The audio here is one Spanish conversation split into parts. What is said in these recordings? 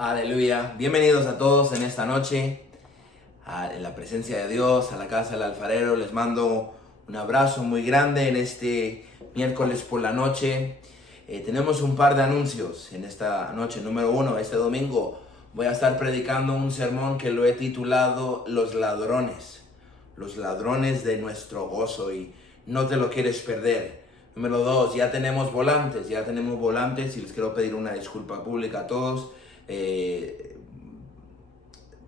Aleluya. Bienvenidos a todos en esta noche, en la presencia de Dios, a la casa del alfarero. Les mando un abrazo muy grande en este miércoles por la noche. Tenemos un par de anuncios en esta noche. Número uno, este domingo voy a estar predicando un sermón que lo he titulado Los ladrones de nuestro gozo, y no te lo quieres perder. Número dos, ya tenemos volantes y les quiero pedir una disculpa pública a todos.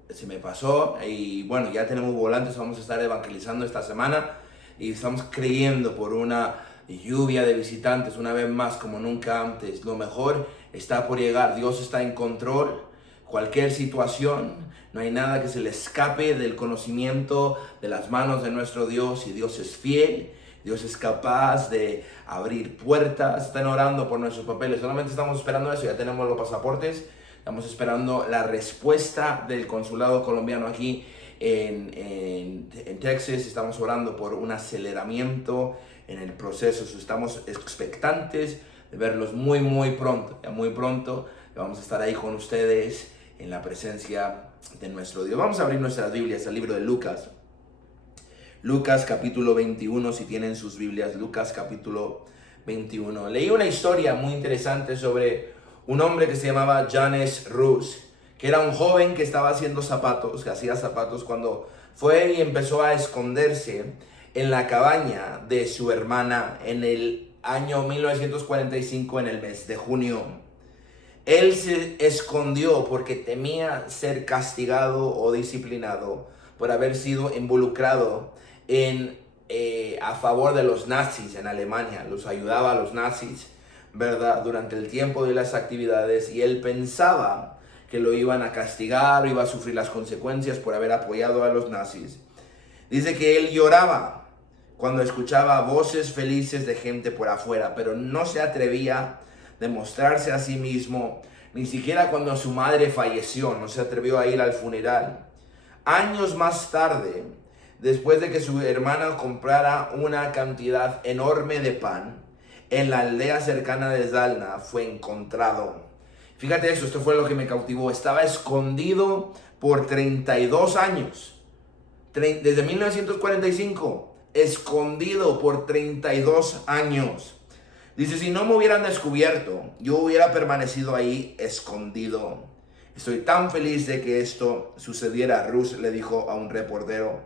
Se me pasó y bueno, ya tenemos volantes, vamos a estar evangelizando esta semana y estamos creyendo por una lluvia de visitantes una vez más como nunca antes. Lo mejor está por llegar, Dios está en control. Cualquier situación, no hay nada que se le escape del conocimiento de las manos de nuestro Dios, y Dios es fiel. Dios es capaz de abrir puertas. Están orando por nuestros papeles, solamente estamos esperando eso, ya tenemos los pasaportes. Estamos esperando la respuesta del consulado colombiano aquí en Texas. Estamos orando por un aceleramiento en el proceso. Estamos expectantes de verlos muy pronto. Ya muy pronto vamos a estar ahí con ustedes en la presencia de nuestro Dios. Vamos a abrir nuestras Biblias al libro de Lucas. Lucas capítulo 21, si tienen sus Biblias, Lucas capítulo 21. Leí una historia muy interesante sobre un hombre que se llamaba Janes Rus, que era un joven que estaba haciendo zapatos, que hacía zapatos, cuando fue y empezó a esconderse en la cabaña de su hermana en el año 1945, en el mes de junio. Él se escondió porque temía ser castigado o disciplinado por haber sido involucrado a favor de los nazis en Alemania. Los ayudaba a los nazis, ¿verdad?, durante el tiempo de las actividades, y él pensaba que lo iban a castigar, iba a sufrir las consecuencias por haber apoyado a los nazis. Dice que él lloraba cuando escuchaba voces felices de gente por afuera, pero no se atrevía a demostrarse a sí mismo, ni siquiera cuando su madre falleció, no se atrevió a ir al funeral. Años más tarde, después de que su hermana comprara una cantidad enorme de pan, en la aldea cercana de Zalna, fue encontrado. Fíjate eso, esto fue lo que me cautivó. Estaba escondido por 32 años. Desde 1945, escondido por 32 años. Dice, si no me hubieran descubierto, yo hubiera permanecido ahí escondido. Estoy tan feliz de que esto sucediera. Rus le dijo a un reportero.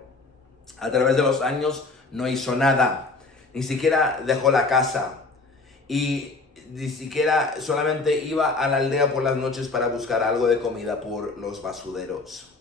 A través de los años no hizo nada. Ni siquiera dejó la casa. Y ni siquiera, solamente iba a la aldea por las noches para buscar algo de comida por los basureros.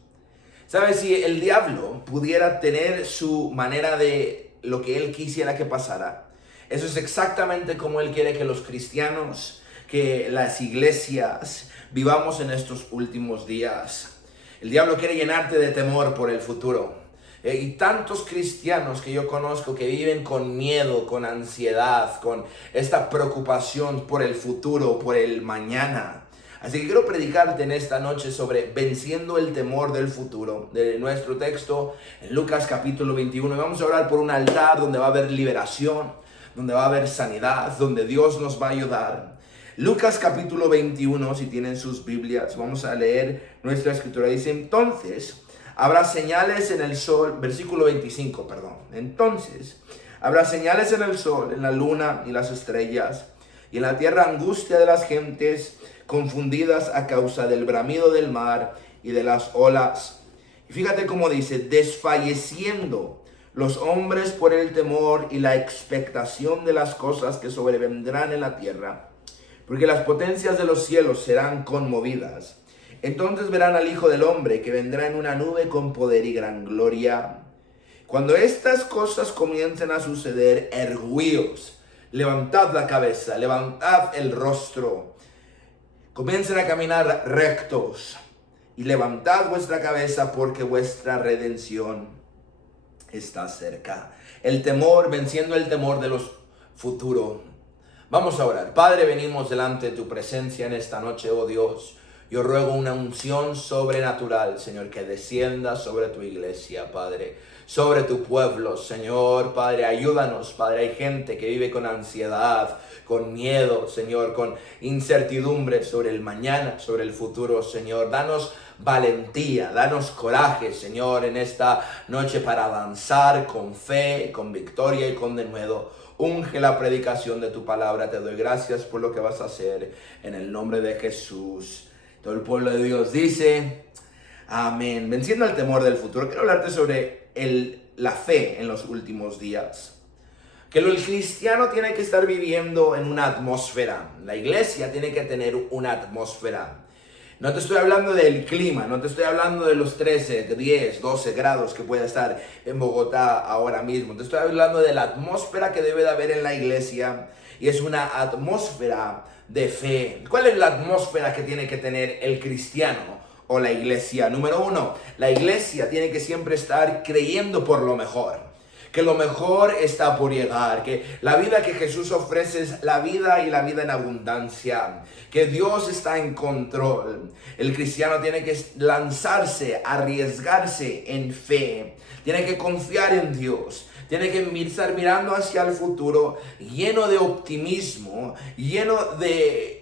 ¿Sabes? Si el diablo pudiera tener su manera de lo que él quisiera que pasara, eso es exactamente como él quiere que los cristianos, que las iglesias, vivamos en estos últimos días. El diablo quiere llenarte de temor por el futuro. Y tantos cristianos que yo conozco que viven con miedo, con ansiedad, con esta preocupación por el futuro, por el mañana. Así que quiero predicarte en esta noche sobre venciendo el temor del futuro, de nuestro texto en Lucas capítulo 21. Y vamos a orar por un altar donde va a haber liberación, donde va a haber sanidad, donde Dios nos va a ayudar. Lucas capítulo 21, si tienen sus Biblias, vamos a leer nuestra escritura. Dice, entonces habrá señales en el sol, versículo 25, perdón. Entonces habrá señales en el sol, en la luna y las estrellas, y en la tierra angustia de las gentes confundidas a causa del bramido del mar y de las olas. Y fíjate cómo dice, desfalleciendo los hombres por el temor y la expectación de las cosas que sobrevendrán en la tierra, porque las potencias de los cielos serán conmovidas. Entonces verán al Hijo del Hombre que vendrá en una nube con poder y gran gloria. Cuando estas cosas comiencen a suceder, erguíos, levantad la cabeza, levantad el rostro, comiencen a caminar rectos y levantad vuestra cabeza, porque vuestra redención está cerca. El temor, venciendo el temor de los futuros. Vamos a orar. Padre, venimos delante de tu presencia en esta noche, oh Dios, Yo ruego una unción sobrenatural, Señor, que descienda sobre tu iglesia, Padre, sobre tu pueblo, Señor, Padre, ayúdanos, Padre. Hay gente que vive con ansiedad, con miedo, Señor, con incertidumbre sobre el mañana, sobre el futuro, Señor. Danos valentía, danos coraje, Señor, en esta noche para avanzar con fe, con victoria y con denuedo. Unge la predicación de tu palabra. Te doy gracias por lo que vas a hacer en el nombre de Jesús. Todo el pueblo de Dios dice, amén. Venciendo el temor del futuro, quiero hablarte sobre la fe en los últimos días. Que el cristiano tiene que estar viviendo en una atmósfera. La iglesia tiene que tener una atmósfera. No te estoy hablando del clima, no te estoy hablando de los 13, 10, 12 grados que puede estar en Bogotá ahora mismo. Te estoy hablando de la atmósfera que debe de haber en la iglesia, y es una atmósfera de fe. ¿Cuál es la atmósfera que tiene que tener el cristiano o la iglesia? Número uno, la iglesia tiene que siempre estar creyendo por lo mejor. Que lo mejor está por llegar, que la vida que Jesús ofrece es la vida y la vida en abundancia, que Dios está en control. El cristiano tiene que lanzarse, arriesgarse en fe, tiene que confiar en Dios, tiene que estar mirando hacia el futuro lleno de optimismo, lleno de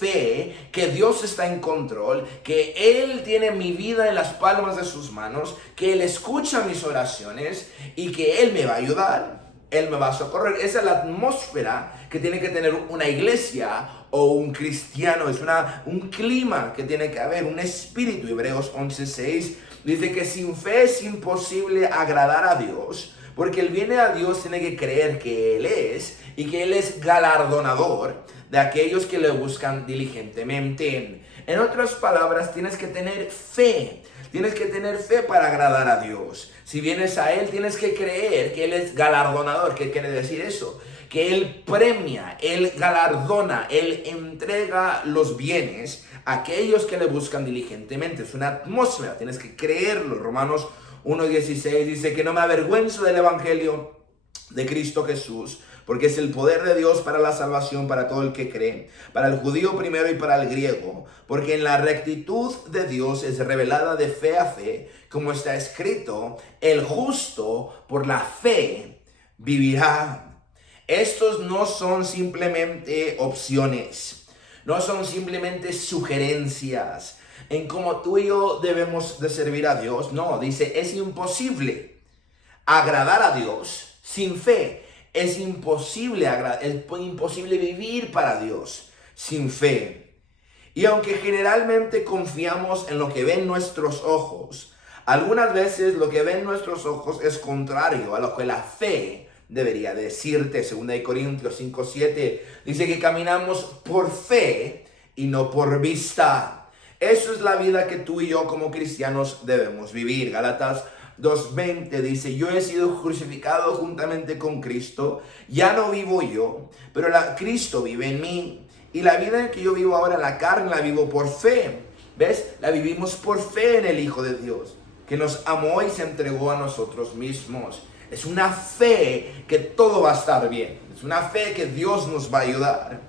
fe, que Dios está en control, que Él tiene mi vida en las palmas de sus manos, que Él escucha mis oraciones y que Él me va a ayudar, Él me va a socorrer. Esa es la atmósfera que tiene que tener una iglesia o un cristiano. Es un clima que tiene que haber, un espíritu. Hebreos 11:6 dice que sin fe es imposible agradar a Dios, porque el viene a Dios tiene que creer que Él es y que Él es galardonador de aquellos que le buscan diligentemente. En otras palabras, tienes que tener fe. Tienes que tener fe para agradar a Dios. Si vienes a Él, tienes que creer que Él es galardonador. ¿Qué quiere decir eso? Que Él premia, Él galardona, Él entrega los bienes a aquellos que le buscan diligentemente. Es una atmósfera, tienes que creerlo. Romanos 1:16 dice que no me avergüenzo del evangelio de Cristo Jesús, porque es el poder de Dios para la salvación para todo el que cree, para el judío primero y para el griego, porque en la rectitud de Dios es revelada de fe a fe, como está escrito, el justo por la fe vivirá. Estos no son simplemente opciones, no son simplemente sugerencias en cómo tú y yo debemos de servir a Dios. No, dice, es imposible agradar a Dios sin fe. Es imposible vivir para Dios sin fe. Y aunque generalmente confiamos en lo que ven nuestros ojos, algunas veces lo que ven nuestros ojos es contrario a lo que la fe debería decirte. 2 Corintios 5:7 dice que caminamos por fe y no por vista. Eso es la vida que tú y yo como cristianos debemos vivir. Gálatas 2:20 dice, yo he sido crucificado juntamente con Cristo, ya no vivo yo, pero Cristo vive en mí. Y la vida en que yo vivo ahora en la carne la vivo por fe. ¿Ves? La vivimos por fe en el Hijo de Dios, que nos amó y se entregó a nosotros mismos. Es una fe que todo va a estar bien. Es una fe que Dios nos va a ayudar.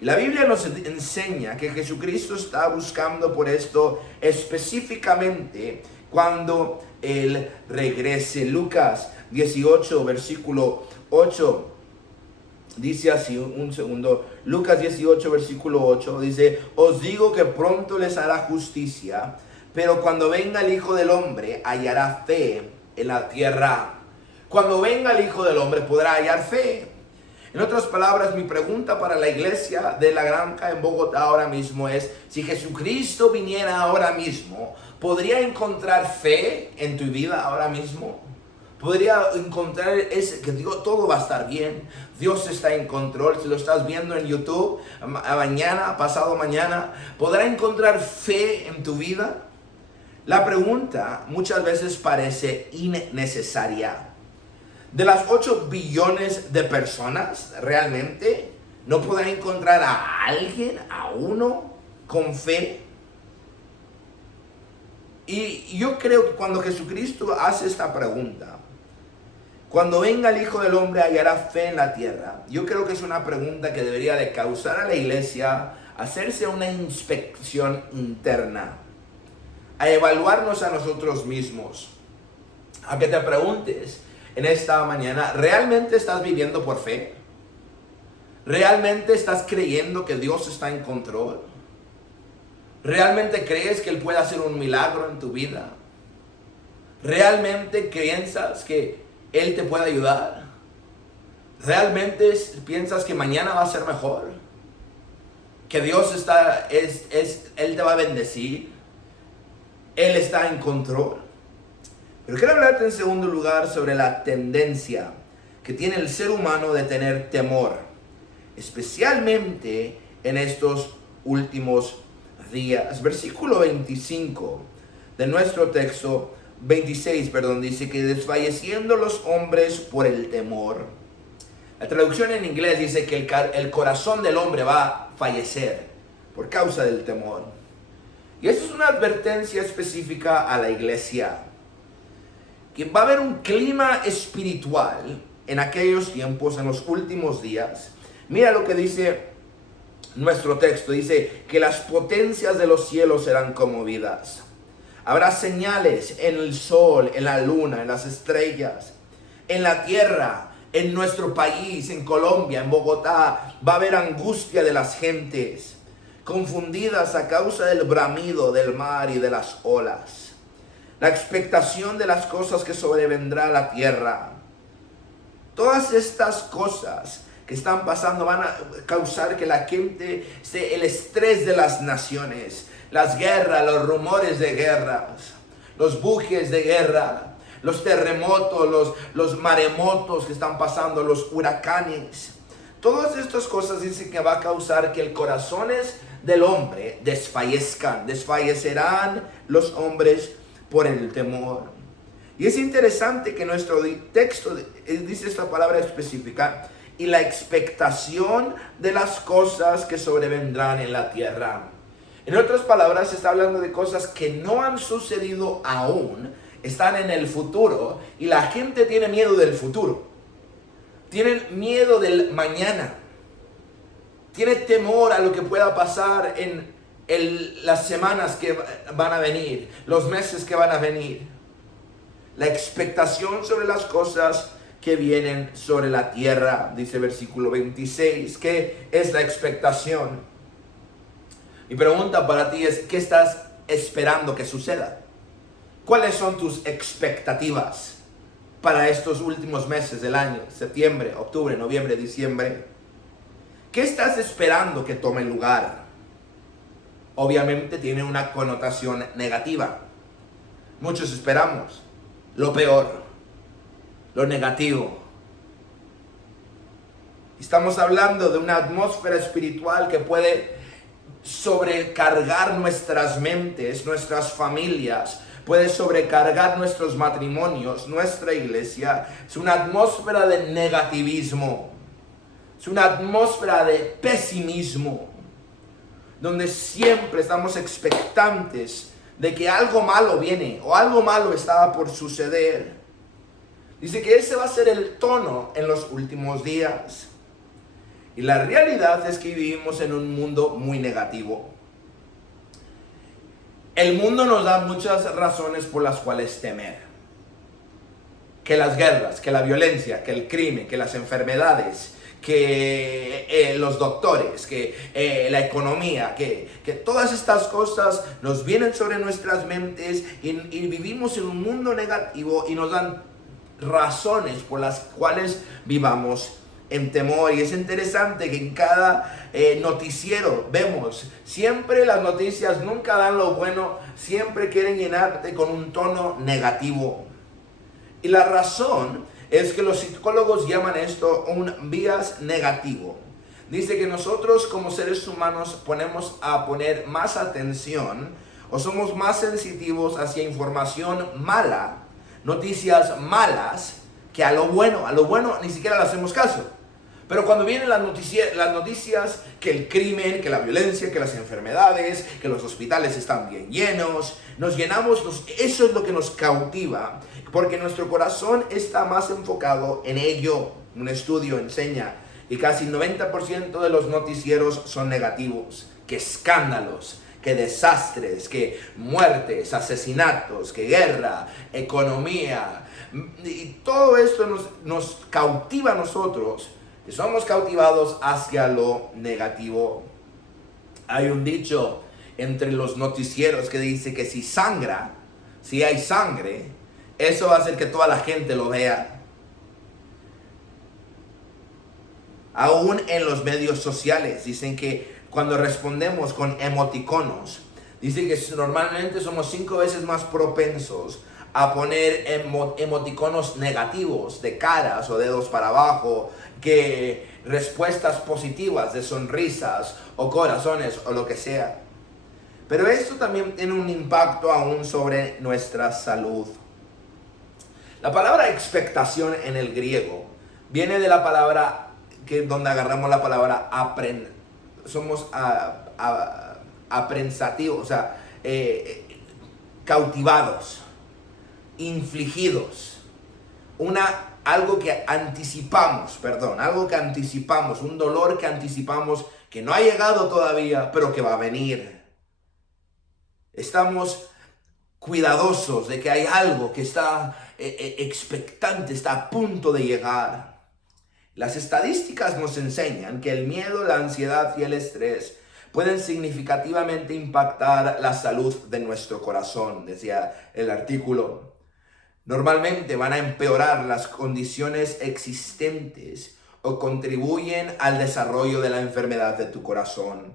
Y la Biblia nos enseña que Jesucristo está buscando por esto específicamente cuando Él regrese. Lucas 18, versículo 8. Dice así, un segundo. Lucas 18, versículo 8. Dice, os digo que pronto les hará justicia, pero cuando venga el Hijo del Hombre hallará fe en la tierra. Cuando venga el Hijo del Hombre podrá hallar fe. En otras palabras, mi pregunta para la iglesia de La Granja en Bogotá ahora mismo es, si Jesucristo viniera ahora mismo, ¿podría encontrar fe en tu vida ahora mismo? ¿Podría encontrar que digo, todo va a estar bien? Dios está en control. Si lo estás viendo en YouTube, mañana, pasado mañana, ¿podrá encontrar fe en tu vida? La pregunta muchas veces parece innecesaria. De las 8 billones de personas, ¿realmente no podrá encontrar a alguien, a uno, con fe? Y yo creo que cuando Jesucristo hace esta pregunta, cuando venga el Hijo del Hombre hallará fe en la tierra, yo creo que es una pregunta que debería de causar a la iglesia hacerse una inspección interna, a evaluarnos a nosotros mismos, a que te preguntes en esta mañana, ¿realmente estás viviendo por fe? ¿Realmente estás creyendo que Dios está en control? ¿Realmente crees que Él puede hacer un milagro en tu vida? ¿Realmente piensas que Él te puede ayudar? ¿Realmente piensas que mañana va a ser mejor? ¿Que Dios Él te va a bendecir? ¿Él está en control? Pero quiero hablarte en segundo lugar sobre la tendencia que tiene el ser humano de tener temor, especialmente en estos últimos días. Versículo 25 de nuestro texto, 26, perdón, dice que desfalleciendo los hombres por el temor. La traducción en inglés dice que el corazón del hombre va a fallecer por causa del temor. Y esto es una advertencia específica a la iglesia, que va a haber un clima espiritual en aquellos tiempos, en los últimos días. Mira lo que dice nuestro texto, dice que las potencias de los cielos serán conmovidas. Habrá señales en el sol, en la luna, en las estrellas, en la tierra, en nuestro país, en Colombia, en Bogotá. Va a haber angustia de las gentes, confundidas a causa del bramido del mar y de las olas. La expectación de las cosas que sobrevendrá a la tierra. Todas estas cosas que están pasando van a causar que la gente esté, el estrés de las naciones, las guerras, los rumores de guerras, los bujes de guerra, los terremotos, los maremotos que están pasando, los huracanes. Todas estas cosas dicen que va a causar que el corazones del hombre desfallezcan, desfallecerán los hombres por el temor. Y es interesante que nuestro texto dice esta palabra específica, y la expectación de las cosas que sobrevendrán en la tierra. En otras palabras, se está hablando de cosas que no han sucedido aún, están en el futuro, y la gente tiene miedo del futuro. Tienen miedo del mañana. Tiene temor a lo que pueda pasar en las semanas que van a venir, los meses que van a venir. La expectación sobre las cosas que vienen sobre la tierra, dice versículo 26. ¿Qué es la expectación? Mi pregunta para ti es, ¿qué estás esperando que suceda? ¿Cuáles son tus expectativas para estos últimos meses del año? Septiembre, octubre, noviembre, diciembre. ¿Qué estás esperando que tome lugar? Obviamente tiene una connotación negativa. Muchos esperamos lo peor, lo negativo. Estamos hablando de una atmósfera espiritual que puede sobrecargar nuestras mentes, nuestras familias, puede sobrecargar nuestros matrimonios, nuestra iglesia. Es una atmósfera de negativismo, es una atmósfera de pesimismo, donde siempre estamos expectantes de que algo malo viene o algo malo estaba por suceder. Dice que ese va a ser el tono en los últimos días. Y la realidad es que vivimos en un mundo muy negativo. El mundo nos da muchas razones por las cuales temer. Que las guerras, que la violencia, que el crimen, que las enfermedades, que los doctores, que la economía, que todas estas cosas nos vienen sobre nuestras mentes y vivimos en un mundo negativo y nos dan razones por las cuales vivamos en temor. Y es interesante que en cada noticiero vemos, siempre las noticias nunca dan lo bueno, siempre quieren llenarte con un tono negativo. Y la razón es que los psicólogos llaman esto un bias negativo. Dice que nosotros como seres humanos ponemos a poner más atención o somos más sensitivos hacia información mala, noticias malas, que a lo bueno. A lo bueno ni siquiera le hacemos caso. Pero cuando vienen las noticias que el crimen, que la violencia, que las enfermedades, que los hospitales están bien llenos, nos llenamos, eso es lo que nos cautiva, porque nuestro corazón está más enfocado en ello. Un estudio enseña y casi el 90% de los noticieros son negativos. que escándalos, que desastres, que muertes, asesinatos, que guerra, economía. Y todo esto nos cautiva a nosotros, que somos cautivados hacia lo negativo. Hay un dicho entre los noticieros que dice que si hay sangre, eso va a hacer que toda la gente lo vea. Aún en los medios sociales dicen que cuando respondemos con emoticonos, dicen que normalmente somos 5 veces más propensos a poner emoticonos negativos de caras o dedos para abajo que respuestas positivas de sonrisas o corazones o lo que sea. Pero esto también tiene un impacto aún sobre nuestra salud. La palabra expectación en el griego viene de la palabra donde agarramos la palabra somos aprensativos, o sea, cautivados, infligidos, algo que anticipamos, un dolor que anticipamos que no ha llegado todavía, pero que va a venir. Estamos cuidadosos de que hay algo que está expectante, está a punto de llegar. Las estadísticas nos enseñan que el miedo, la ansiedad y el estrés pueden significativamente impactar la salud de nuestro corazón, decía el artículo. Normalmente van a empeorar las condiciones existentes o contribuyen al desarrollo de la enfermedad de tu corazón.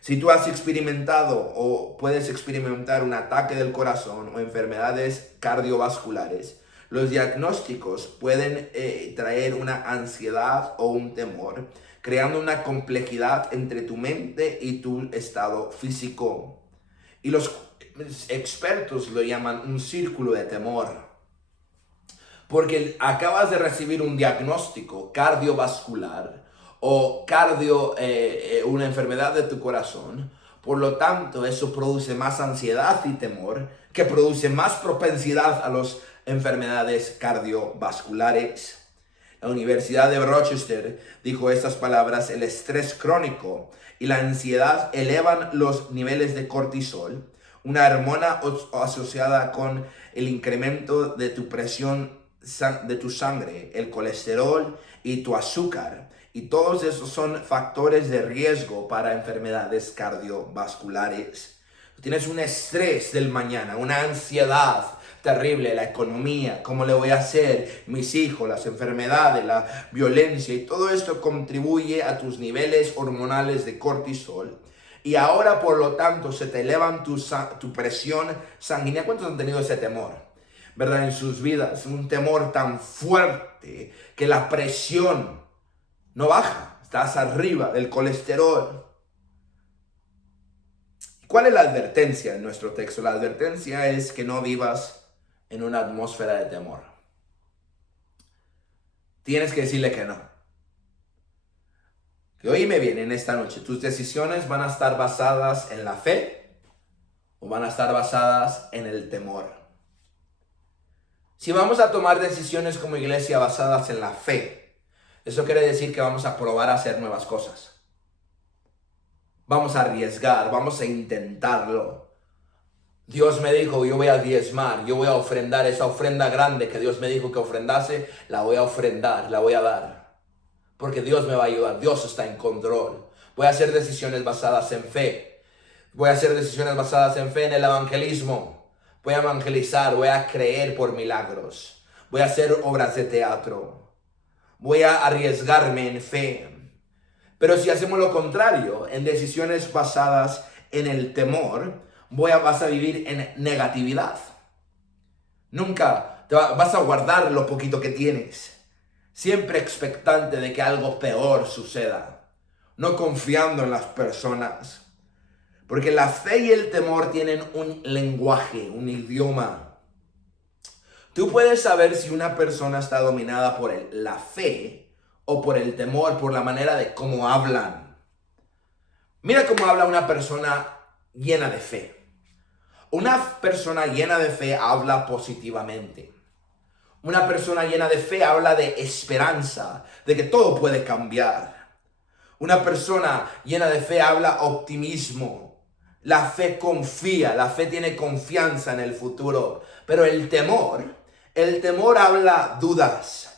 Si tú has experimentado o puedes experimentar un ataque del corazón o enfermedades cardiovasculares, los diagnósticos pueden traer una ansiedad o un temor, creando una complejidad entre tu mente y tu estado físico. Y los expertos lo llaman un círculo de temor. Porque acabas de recibir un diagnóstico cardiovascular o una enfermedad de tu corazón. Por lo tanto, eso produce más ansiedad y temor, que produce más propensidad a las enfermedades cardiovasculares. La Universidad de Rochester dijo estas palabras: el estrés crónico y la ansiedad elevan los niveles de cortisol, una hormona asociada con el incremento de tu presión de tu sangre, el colesterol y tu azúcar. Y todos esos son factores de riesgo para enfermedades cardiovasculares. Tienes un estrés del mañana, una ansiedad terrible, la economía, cómo le voy a hacer, mis hijos, las enfermedades, la violencia, y todo esto contribuye a tus niveles hormonales de cortisol. Y ahora, por lo tanto, se te elevan tu presión sanguínea. ¿Cuántos han tenido ese temor, verdad, en sus vidas? Un temor tan fuerte que la presión no baja, estás arriba del colesterol. ¿Cuál es la advertencia en nuestro texto? La advertencia es que no vivas en una atmósfera de temor. Tienes que decirle que no. Que oíme bien en esta noche, tus decisiones van a estar basadas en la fe o van a estar basadas en el temor. Si vamos a tomar decisiones como iglesia basadas en la fe, eso quiere decir que vamos a probar a hacer nuevas cosas. Vamos a arriesgar, vamos a intentarlo. Dios me dijo, yo voy a diezmar, yo voy a ofrendar esa ofrenda grande que Dios me dijo que ofrendase, la voy a ofrendar, la voy a dar. Porque Dios me va a ayudar, Dios está en control. Voy a hacer decisiones basadas en fe. Voy a hacer decisiones basadas en fe en el evangelismo. Voy a evangelizar, voy a creer por milagros. Voy a hacer obras de teatro. Voy a arriesgarme en fe. Pero si hacemos lo contrario, en decisiones basadas en el temor, vas a vivir en negatividad. Nunca vas a guardar lo poquito que tienes. Siempre expectante de que algo peor suceda. No confiando en las personas. Porque la fe y el temor tienen un lenguaje, un idioma. Tú puedes saber si una persona está dominada por la fe o por el temor, por la manera de cómo hablan. Mira cómo habla una persona llena de fe. Una persona llena de fe habla positivamente. Una persona llena de fe habla de esperanza, de que todo puede cambiar. Una persona llena de fe habla optimismo. La fe confía, la fe tiene confianza en el futuro. Pero el temor habla dudas.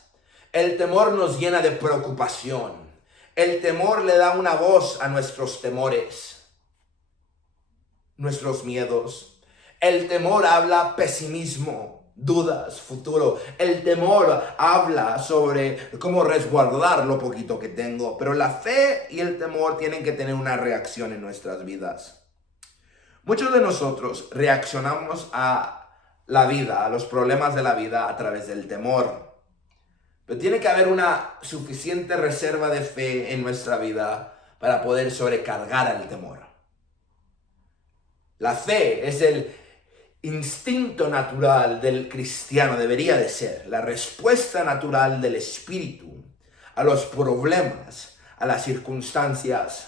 El temor nos llena de preocupación. El temor le da una voz a nuestros temores, nuestros miedos. El temor habla pesimismo, dudas, futuro. El temor habla sobre cómo resguardar lo poquito que tengo. Pero la fe y el temor tienen que tener una reacción en nuestras vidas. Muchos de nosotros reaccionamos a la vida, a los problemas de la vida a través del temor. Pero tiene que haber una suficiente reserva de fe en nuestra vida para poder sobrecargar al temor. La fe es el instinto natural del cristiano, debería de ser la respuesta natural del espíritu a los problemas, a las circunstancias.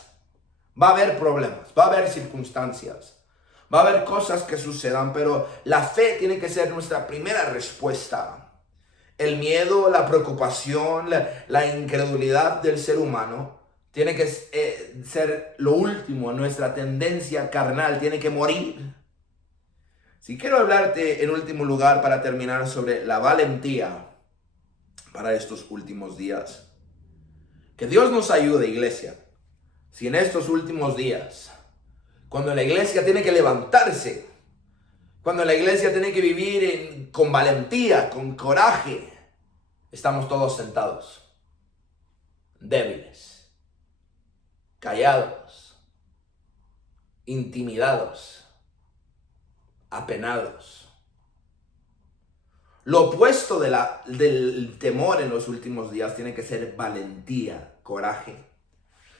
Va a haber problemas, va a haber circunstancias, va a haber cosas que sucedan, pero la fe tiene que ser nuestra primera respuesta. El miedo, la preocupación, la incredulidad del ser humano tiene que ser lo último. Nuestra tendencia carnal tiene que morir. Si quiero hablarte en último lugar para terminar sobre la valentía para estos últimos días. Que Dios nos ayude, iglesia. Si en estos últimos días, cuando la iglesia tiene que levantarse, cuando la iglesia tiene que vivir con valentía, con coraje, estamos todos sentados, débiles, callados, intimidados, apenados. Lo opuesto del temor en los últimos días tiene que ser valentía, coraje.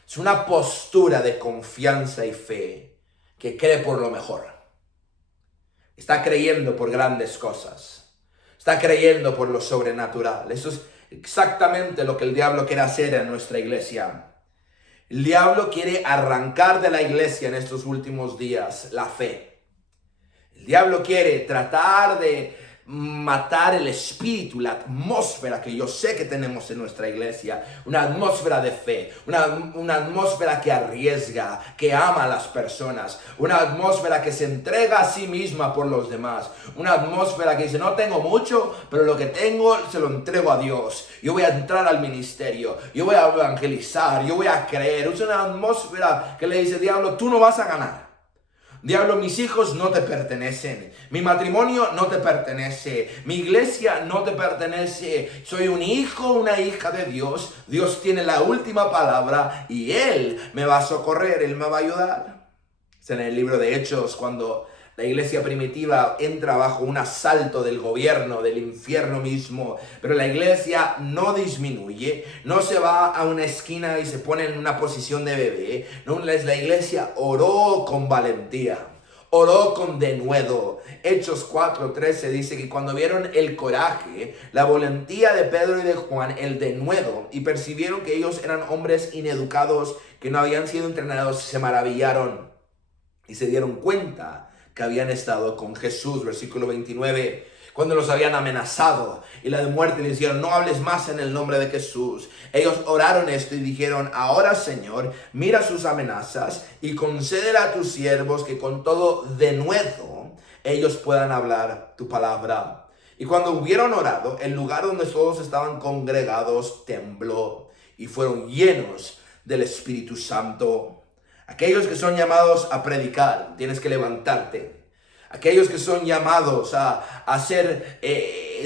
Es una postura de confianza y fe que cree por lo mejor. Está creyendo por grandes cosas. Está creyendo por lo sobrenatural. Eso es exactamente lo que el diablo quiere hacer en nuestra iglesia. El diablo quiere arrancar de la iglesia en estos últimos días la fe. El diablo quiere tratar de matar el espíritu, la atmósfera que yo sé que tenemos en nuestra iglesia, una atmósfera de fe, una atmósfera que arriesga, que ama a las personas, una atmósfera que se entrega a sí misma por los demás, una atmósfera que dice, no tengo mucho, pero lo que tengo se lo entrego a Dios, yo voy a entrar al ministerio, yo voy a evangelizar, yo voy a creer. Es una atmósfera que le dice, diablo, tú no vas a ganar. Diablo, mis hijos no te pertenecen, mi matrimonio no te pertenece, mi iglesia no te pertenece, soy un hijo, una hija de Dios, Dios tiene la última palabra y Él me va a socorrer, Él me va a ayudar. Es en el libro de Hechos cuando la iglesia primitiva entra bajo un asalto del gobierno, del infierno mismo, pero la iglesia no disminuye, no se va a una esquina y se pone en una posición de bebé. No, la iglesia oró con valentía, oró con denuedo. Hechos 4:13 dice que cuando vieron el coraje, la valentía de Pedro y de Juan, el denuedo, y percibieron que ellos eran hombres ineducados, que no habían sido entrenados, se maravillaron y se dieron cuenta que habían estado con Jesús. Versículo 29, cuando los habían amenazado y la de muerte, le dijeron, no hables más en el nombre de Jesús. Ellos oraron esto y dijeron, ahora Señor, mira sus amenazas y concédele a tus siervos que con todo denuedo ellos puedan hablar tu palabra. Y cuando hubieron orado, el lugar donde todos estaban congregados tembló y fueron llenos del Espíritu Santo. Aquellos que son llamados a predicar, tienes que levantarte. Aquellos que son llamados a ser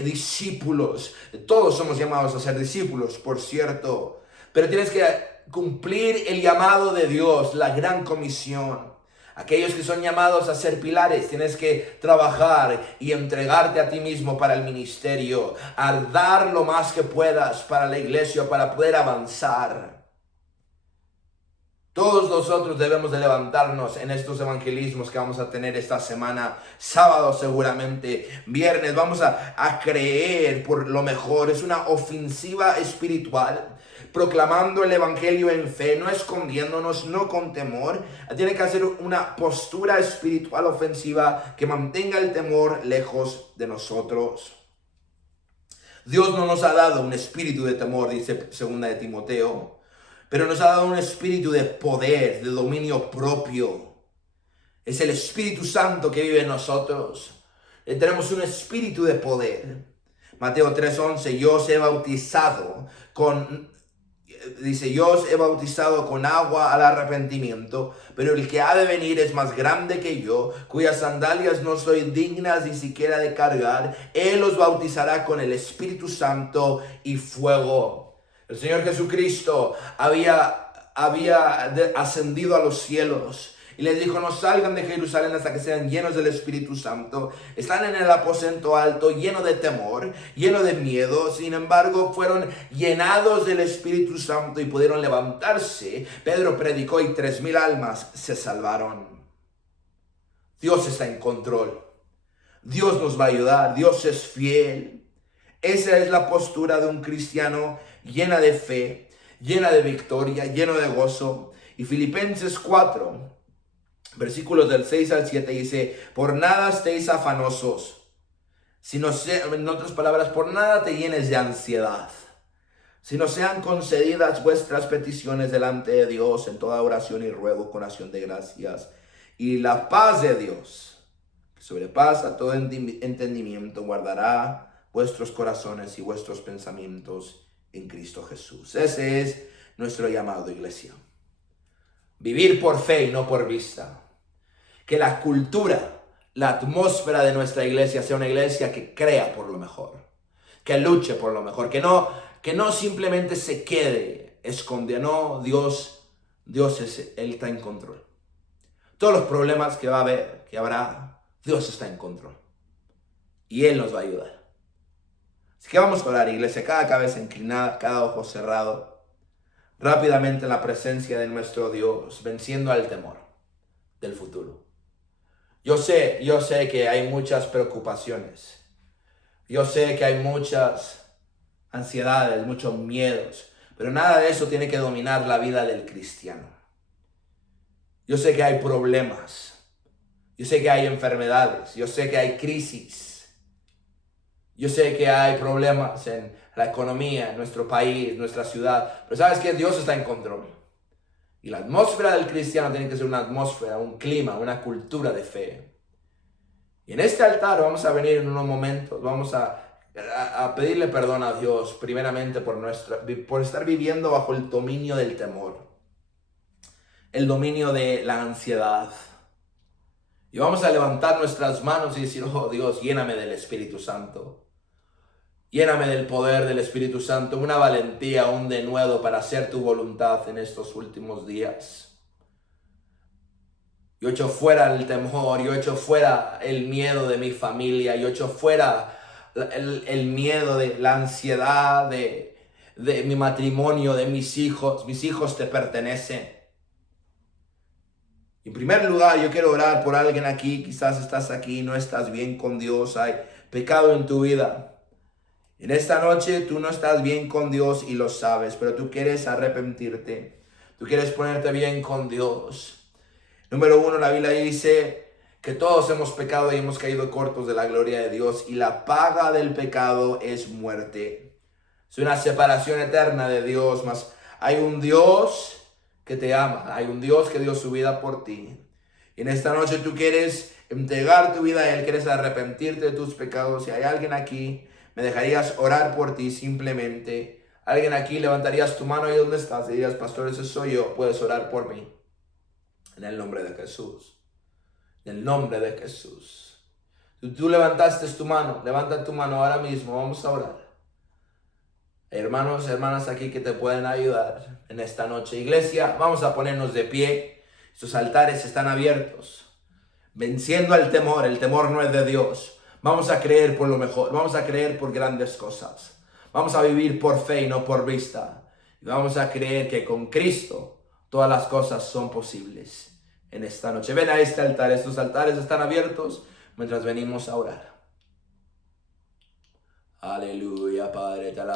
discípulos, todos somos llamados a ser discípulos, por cierto, pero tienes que cumplir el llamado de Dios, la gran comisión. Aquellos que son llamados a ser pilares, tienes que trabajar y entregarte a ti mismo para el ministerio, a dar lo más que puedas para la iglesia, para poder avanzar. Todos nosotros debemos de levantarnos en estos evangelismos que vamos a tener esta semana, sábado seguramente, viernes, vamos a creer por lo mejor. Es una ofensiva espiritual, proclamando el evangelio en fe, no escondiéndonos, no con temor. Tiene que hacer una postura espiritual ofensiva que mantenga el temor lejos de nosotros. Dios no nos ha dado un espíritu de temor, dice 2 de Timoteo. pero nos ha dado un espíritu de poder, de dominio propio. Es el Espíritu Santo que vive en nosotros. Tenemos un espíritu de poder. Mateo 3:11, yo os he bautizado con agua al arrepentimiento, pero el que ha de venir es más grande que yo, cuyas sandalias no soy dignas ni siquiera de cargar. Él os bautizará con el Espíritu Santo y fuego. El Señor Jesucristo había ascendido a los cielos. Y les dijo, no salgan de Jerusalén hasta que sean llenos del Espíritu Santo. Están en el aposento alto, lleno de temor, lleno de miedo. Sin embargo, fueron llenados del Espíritu Santo y pudieron levantarse. Pedro predicó y 3,000 almas se salvaron. Dios está en control. Dios nos va a ayudar. Dios es fiel. Esa es la postura de un cristiano llena de fe, llena de victoria, lleno de gozo. Y Filipenses 4, versículos del 6 al 7 dice, por nada estéis afanosos, en otras palabras, por nada te llenes de ansiedad, sino sean concedidas vuestras peticiones delante de Dios en toda oración y ruego con acción de gracias. Y la paz de Dios, que sobrepasa todo entendimiento, guardará vuestros corazones y vuestros pensamientos en Cristo Jesús. Ese es nuestro llamado, iglesia. Vivir por fe y no por vista. Que la cultura, la atmósfera de nuestra iglesia sea una iglesia que crea por lo mejor, que luche por lo mejor, que no simplemente se quede escondida. No, Dios Él está en control. Todos los problemas que va a haber, que habrá, Dios está en control. Y Él nos va a ayudar. Así que vamos a orar, iglesia, cada cabeza inclinada, cada ojo cerrado, rápidamente en la presencia de nuestro Dios, venciendo al temor del futuro. Yo sé que hay muchas preocupaciones. Yo sé que hay muchas ansiedades, muchos miedos, pero nada de eso tiene que dominar la vida del cristiano. Yo sé que hay problemas. Yo sé que hay enfermedades. Yo sé que hay crisis. Yo sé que hay problemas en la economía, en nuestro país, nuestra ciudad. Pero ¿sabes qué? Dios está en control. Y la atmósfera del cristiano tiene que ser una atmósfera, un clima, una cultura de fe. Y en este altar vamos a venir en unos momentos, vamos a pedirle perdón a Dios, primeramente por estar viviendo bajo el dominio del temor, el dominio de la ansiedad. Y vamos a levantar nuestras manos y decir, oh Dios, lléname del Espíritu Santo. Lléname del poder del Espíritu Santo, una valentía, un denuedo para hacer tu voluntad en estos últimos días. Yo echo fuera el temor, yo echo fuera el miedo de mi familia, yo echo fuera el miedo de la ansiedad de mi matrimonio, de mis hijos te pertenecen. En primer lugar, yo quiero orar por alguien aquí, quizás estás aquí, no estás bien con Dios, hay pecado en tu vida. En esta noche tú no estás bien con Dios y lo sabes, pero tú quieres arrepentirte. Tú quieres ponerte bien con Dios. Número 1, la Biblia dice que todos hemos pecado y hemos caído cortos de la gloria de Dios. Y la paga del pecado es muerte. Es una separación eterna de Dios, mas hay un Dios que te ama. Hay un Dios que dio su vida por ti. Y en esta noche tú quieres entregar tu vida a Él, quieres arrepentirte de tus pecados. Si hay alguien aquí, me dejarías orar por ti simplemente. Alguien aquí, levantarías tu mano ahí donde estás y dirías, pastor, ese soy yo, puedes orar por mí. En el nombre de Jesús. En el nombre de Jesús. Si tú levantaste tu mano, levanta tu mano ahora mismo, vamos a orar. Hay hermanos, hermanas aquí que te pueden ayudar en esta noche. Iglesia, vamos a ponernos de pie. Estos altares están abiertos. Venciendo al temor, el temor no es de Dios. Vamos a creer por lo mejor, vamos a creer por grandes cosas. Vamos a vivir por fe y no por vista. Y vamos a creer que con Cristo todas las cosas son posibles en esta noche. Ven a este altar, estos altares están abiertos mientras venimos a orar. Aleluya, Padre, te alabamos.